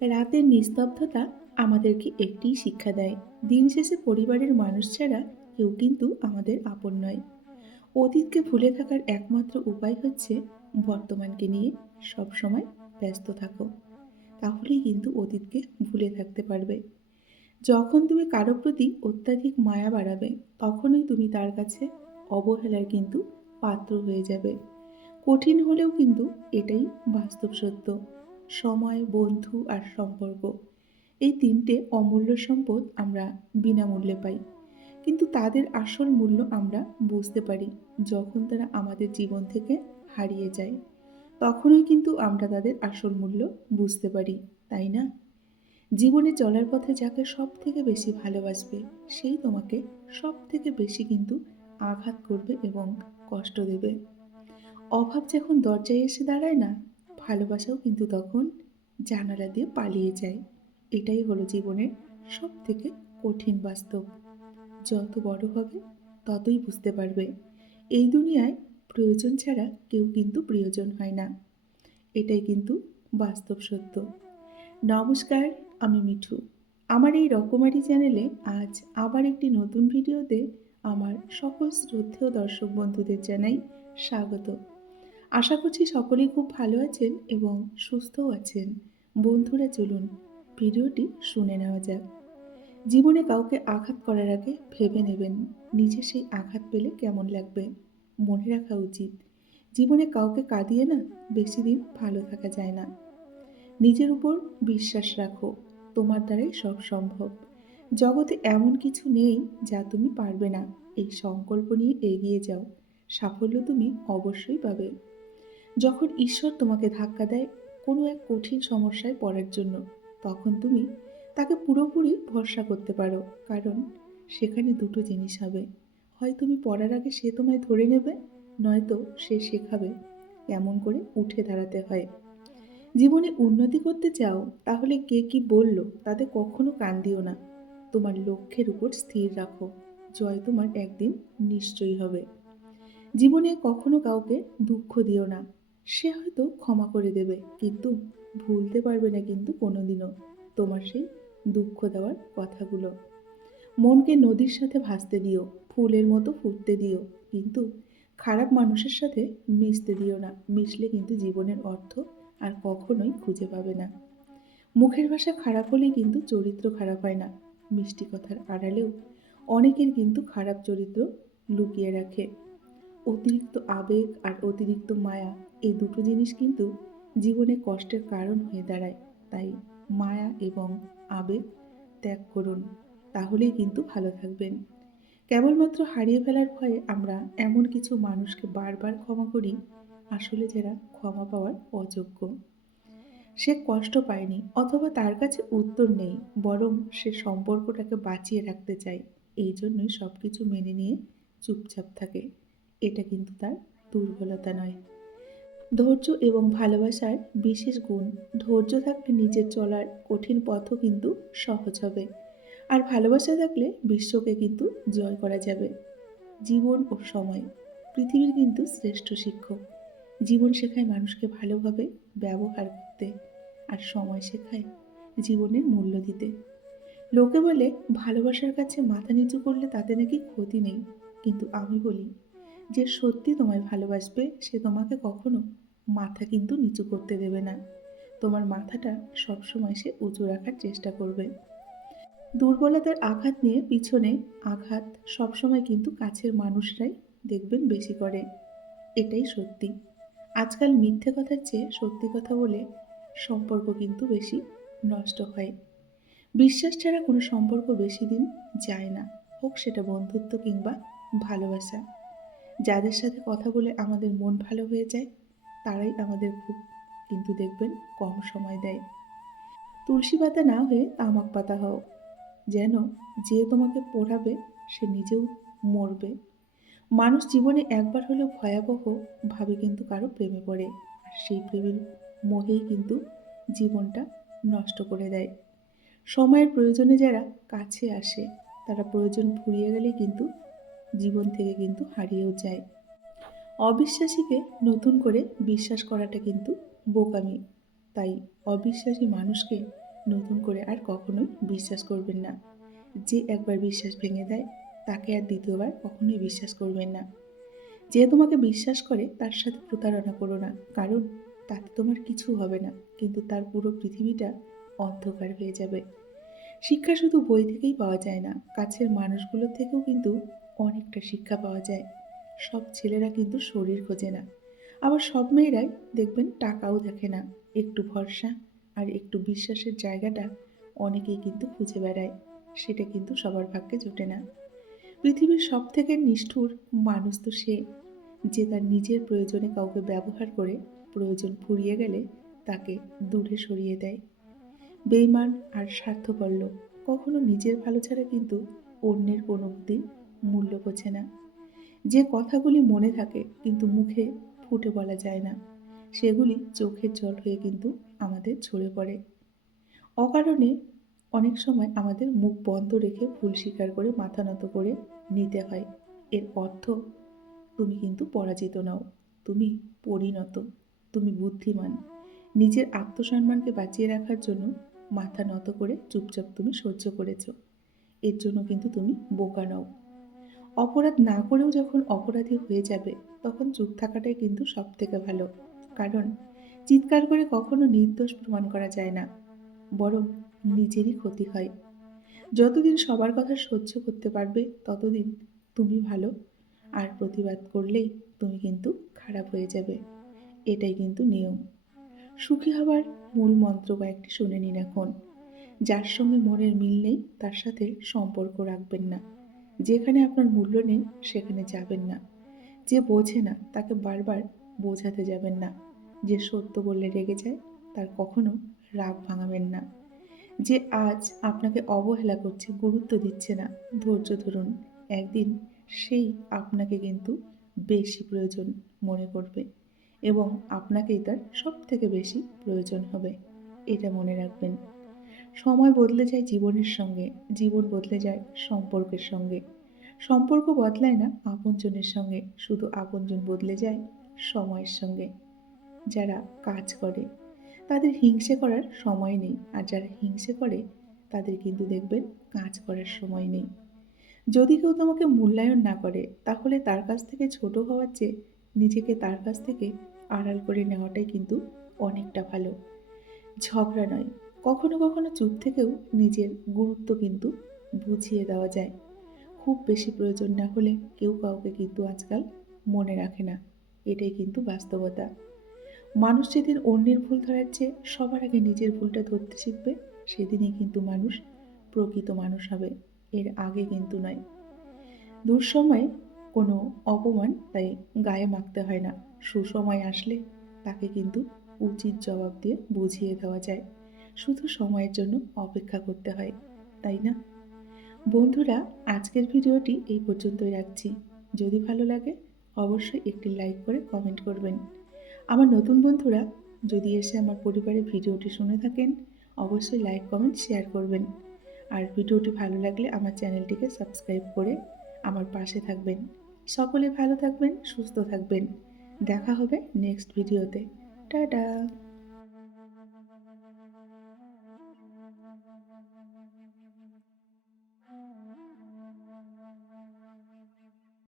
রাতের নিস্তব্ধতা আমাদেরকে একটিই শিক্ষা দেয়। দিন শেষে পরিবারের মানুষ ছাড়া কেউ কিন্তু আমাদের আপন নয়। অতীতকে ভুলে থাকার একমাত্র উপায় হচ্ছে বর্তমানকে নিয়ে সবসময় ব্যস্ত থাকো। তাহলেই কিন্তু অতীতকে ভুলে থাকতে পারবে। যখন তুমি কারো প্রতি অত্যাধিক মায়া বাড়াবে, তখনই তুমি তার কাছে অবহেলার কিন্তু পাত্র হয়ে যাবে। কঠিন হলেও কিন্তু এটাই বাস্তব সত্য। সময়, বন্ধু আর সম্পর্ক, এই তিনটে অমূল্য সম্পদ আমরা বিনামূল্যে পাই। কিন্তু তাদের আসল মূল্য আমরা বুঝতে পারি যখন তারা আমাদের জীবন থেকে হারিয়ে যায়। তখনই কিন্তু আমরা তাদের আসল মূল্য বুঝতে পারি, তাই না? জীবনে চলার পথে যাকে সব থেকে বেশি ভালোবাসবে, সেই তোমাকে সব থেকে বেশি কিন্তু আঘাত করবে এবং কষ্ট দেবে। অভাব যখন দরজায় এসে দাঁড়ায় না, ভালোবাসাও কিন্তু তখন জানালা দিয়ে পালিয়ে যায়। এটাই হলো জীবনের সব থেকে কঠিন বাস্তব। যত বড় হবে ততই বুঝতে পারবে এই দুনিয়ায় প্রয়োজন ছাড়া কেউ কিন্তু প্রিয়জন হয় না। এটাই কিন্তু বাস্তব সত্য। নমস্কার, আমি মিঠু। আমার এই রকমারি চ্যানেলে আজ আবার একটি নতুন ভিডিওতে আমার সকল শ্রদ্ধেয় দর্শক বন্ধুদের জানাই স্বাগত। আশা করছি সকলেই খুব ভালো আছেন এবং সুস্থও আছেন। বন্ধুরা, চলুন ভিডিওটি শুনে নেওয়া যাক। জীবনে কাউকে আঘাত করার আগে ভেবে নেবেন নিজে সেই আঘাত পেলে কেমন লাগবে। মনে রাখা উচিত, জীবনে কাউকে কাঁদিয়ে না বেশি দিন ভালো থাকা যায় না। নিজের উপর বিশ্বাস রাখো, তোমার দ্বারাই সব সম্ভব। জগতে এমন কিছু নেই যা তুমি পারবে না। এই সংকল্প নিয়ে এগিয়ে যাও, সাফল্য তুমি অবশ্যই পাবে। যখন ঈশ্বর তোমাকে ধাক্কা দেয় কোনো এক কঠিন সমস্যায় পড়ার জন্য, তখন তুমি তাকে পুরোপুরি ভরসা করতে পারো। কারণ সেখানে দুটো জিনিস হবে, হয় তুমি পড়ার আগে সে তোমায় ধরে নেবে, নয়তো সে শেখাবে কেমন করে উঠে দাঁড়াতে হয়। জীবনে উন্নতি করতে চাও, তাহলে কে কি বলল তাতে কখনো কান দিও না। তোমার লক্ষ্যের উপর স্থির রাখো, জয় তোমার একদিন নিশ্চয়ই হবে। জীবনে কখনো কাউকে দুঃখ দিও না। সে হয়তো ক্ষমা করে দেবে, কিন্তু ভুলতে পারবে না কিন্তু কোনোদিনও তোমার সেই দুঃখ দেওয়ার কথাগুলো। মনকে নদীর সাথে ভাসতে দিও, ফুলের মতো ফুটতে দিও, কিন্তু খারাপ মানুষের সাথে মিশতে দিও না। মিশলে কিন্তু জীবনের অর্থ আর কখনোই খুঁজে পাবে না। মুখের ভাষা খারাপ হলেই কিন্তু চরিত্র খারাপ হয় না। মিষ্টি কথার আড়ালেও অনেকের কিন্তু খারাপ চরিত্র লুকিয়ে রাখে। অতিরিক্ত আবেগ আর অতিরিক্ত মায়া, এই দুটো জিনিস কিন্তু জীবনে কষ্টের কারণ হয়ে দাঁড়ায়। তাই মায়া এবং আবেগ ত্যাগ করুন, তাহলেই কিন্তু ভালো থাকবেন। কেবলমাত্র হারিয়ে ফেলার ভয়ে আমরা এমন কিছু মানুষকে বারবার ক্ষমা করি, আসলে যারা ক্ষমা পাওয়ার অযোগ্য। সে কষ্ট পায়নি অথবা তার কাছে উত্তর নেই, বরং সে সম্পর্কটাকে বাঁচিয়ে রাখতে চায়। এই জন্যই সব কিছু মেনে নিয়ে চুপচাপ থাকে। এটা কিন্তু তার দুর্বলতা নয়। ধৈর্য এবং ভালোবাসার বিশেষ গুণ। ধৈর্য থাকলে নিজের চলার কঠিন পথও কিন্তু সহজ হবে। আর ভালোবাসা থাকলে বিশ্বকে কিন্তু জয় করা যাবে। জীবন ও সময় পৃথিবীর কিন্তু শ্রেষ্ঠ শিক্ষক। জীবন শেখায় মানুষকে ভালোভাবে ব্যবহার করতে, আর সময় শেখায় জীবনের মূল্য দিতে। লোকে বলে ভালোবাসার কাছে মাথা নিচু করলে তাতে নাকি ক্ষতি নেই, কিন্তু আমি বলি, যে সত্যি তোমায় ভালোবাসবে সে তোমাকে কখনো মাথা কিন্তু নিচু করতে দেবে না। তোমার মাথাটা সবসময় সে উঁচু রাখার চেষ্টা করবে। দুর্বলতার আঘাত নিয়ে পিছনে আঘাত সবসময় কিন্তু কাছের মানুষরাই দেখবেন বেশি করে। এটাই সত্যি। আজকাল মিথ্যে কথার চেয়ে সত্যি কথা বলে সম্পর্ক কিন্তু বেশি নষ্ট হয়। বিশ্বাস ছাড়া কোনো সম্পর্ক বেশি দিন যায় না, হোক সেটা বন্ধুত্ব কিংবা ভালোবাসা। যাদের সাথে কথা বলে আমাদের মন ভালো হয়ে যায়, তারাই আমাদের খুব কিন্তু দেখবেন কম সময় দেয়। তুলসী পাতা না হয়ে তামাক পাতা হও, যেন যে তোমাকে পোড়াবে সে নিজেও মরবে। মানুষ জীবনে একবার হলেও ভয়াবহ ভাবে কিন্তু কারো প্রেমে পড়ে, আর সেই প্রেমের মোহেই কিন্তু জীবনটা নষ্ট করে দেয়। সময়ের প্রয়োজনে যারা কাছে আসে, তারা প্রয়োজন ফুরিয়ে গেলে কিন্তু জীবন থেকে কিন্তু হারিয়েও যায়। অবিশ্বাসীকে নতুন করে বিশ্বাস করাটা কিন্তু বোকামি। তাই অবিশ্বাসী মানুষকে নতুন করে আর কখনোই বিশ্বাস করবেন না। যে একবার বিশ্বাস ভেঙে দেয় তাকে আর দ্বিতীয়বার কখনোই বিশ্বাস করবেন না। যে তোমাকে বিশ্বাস করে তার সাথে প্রতারণা করো না, কারণ তাতে তোমার কিছু হবে না, কিন্তু তার পুরো পৃথিবীটা অন্ধকার হয়ে যাবে। শিক্ষা শুধু বই থেকেই পাওয়া যায় না, কাছের মানুষগুলোর থেকেও কিন্তু অনেকটা শিক্ষা পাওয়া যায়। সব ছেলেরা কিন্তু শরীর খোঁজে না, আবার সব মেয়েরাই দেখবেন টাকাও দেখে না। একটু ভরসা আর একটু বিশ্বাসের জায়গাটা অনেকেই কিন্তু খুঁজে বেড়ায়, সেটা কিন্তু সবার ভাগ্যে জোটে না। পৃথিবীর সব থেকে নিষ্ঠুর মানুষ তো সে, যে তার নিজের প্রয়োজনে কাউকে ব্যবহার করে প্রয়োজন ফুরিয়ে গেলে তাকে দূরে সরিয়ে দেয়। বেইমান আর স্বার্থপর লোক কখনো নিজের ভালো ছাড়া কিন্তু অন্যের কোনো দিন মূল্য বোঝে না। যে কথাগুলি মনে থাকে কিন্তু মুখে ফুটে বলা যায় না, সেগুলি চোখের জল হয়ে কিন্তু আমাদের ঝরে পড়ে। অকারণে অনেক সময় আমাদের মুখ বন্ধ রেখে ভুল স্বীকার করে মাথা নত করে নিতে হয়। এর অর্থ তুমি কিন্তু পরাজিত নও, তুমি পরিণত, তুমি বুদ্ধিমান। নিজের আত্মসম্মানকে বাঁচিয়ে রাখার জন্য মাথা নত করে চুপচাপ তুমি সহ্য করেছো, এর জন্য কিন্তু তুমি বোকা নও। অপরাধ না করেও যখন অপরাধী হয়ে যাবে তখন চুপ থাকাটাই কিন্তু সব থেকে ভালো, কারণ চিৎকার করে কখনো নির্দোষ প্রমাণ করা যায় না, বরং নিজেরই ক্ষতি হয়। যতদিন সবার কথা সহ্য করতে পারবে ততদিন তুমি ভালো, আর প্রতিবাদ করলেই তুমি কিন্তু খারাপ হয়ে যাবে। এটাই কিন্তু নিয়ম। সুখী হবার মূল মন্ত্র কয়েকটি শুনে নিন এখন। যার সঙ্গে মনের মিল নেই তার সাথে সম্পর্ক রাখবেন না। যেখানে আপনার মূল্য নেই সেখানে যাবেন না। যে বোঝে না তাকে বারবার বোঝাতে যাবেন না। যে সত্য বললে রেগে যায় তার কখনো রাগ ভাঙাবেন না। যে আজ আপনাকে অবহেলা করছে, গুরুত্ব দিচ্ছে না, ধৈর্য ধরুন। একদিন সেই আপনাকে কিন্তু বেশি প্রয়োজন মনে করবে, এবং আপনাকেই তার সব থেকে বেশি প্রয়োজন হবে। এটা মনে রাখবেন। সময় বদলে যায় জীবনের সঙ্গে, জীবন বদলে যায় সম্পর্কের সঙ্গে। সম্পর্ক বদলায় না আপনজনের সঙ্গে, শুধু আপনজন বদলে যায় সময়ের সঙ্গে। যারা কাজ করে তাদের হিংসে করার সময় নেই, আর যারা হিংসে করে তাদের কিন্তু দেখবেন কাজ করার সময় নেই। যদি কেউ তোমাকে মূল্যায়ন না করে তাহলে তার কাছ থেকে ছোট হওয়ার চেয়ে নিজেকে তার কাছ থেকে আড়াল করে নেওয়াটাই কিন্তু অনেকটা ভালো। ঝগড়া নয়, কখনো কখনো চুপ থেকেও নিজের গুরুত্ব কিন্তু বুঝিয়ে দেওয়া যায়। খুব বেশি প্রয়োজন না হলে কেউ কাউকে কিন্তু আজকাল মনে রাখে না, এটাই কিন্তু বাস্তবতা। মানুষ যেদিন অন্যের ভুল ধরার চেয়ে সবার আগে নিজের ভুলটা ধরতে শিখবে, সেদিনই কিন্তু মানুষ প্রকৃত মানুষ হবে, এর আগে কিন্তু নয়। দুঃসময়ে কোনো অপমান তাই গায়ে মাখতে হয় না, সুসময় আসলে তাকে কিন্তু উচিত জবাব দিয়ে বুঝিয়ে দেওয়া যায়। শুধু সময়ের জন্য অপেক্ষা করতে হয়, তাই না? বন্ধুরা, আজকের ভিডিওটি এই পর্যন্তই রাখছি। যদি ভালো লাগে অবশ্যই একটি লাইক করে কমেন্ট করবেন। আমার নতুন বন্ধুরা যদি এসে আমার পরিবারের ভিডিওটি শুনে থাকেন অবশ্যই লাইক কমেন্ট শেয়ার করবেন। আর ভিডিওটি ভালো লাগলে আমার চ্যানেলটিকে সাবস্ক্রাইব করে আমার পাশে থাকবেন। সকলে ভালো থাকবেন, সুস্থ থাকবেন। দেখা হবে নেক্সট ভিডিওতে। টাটা।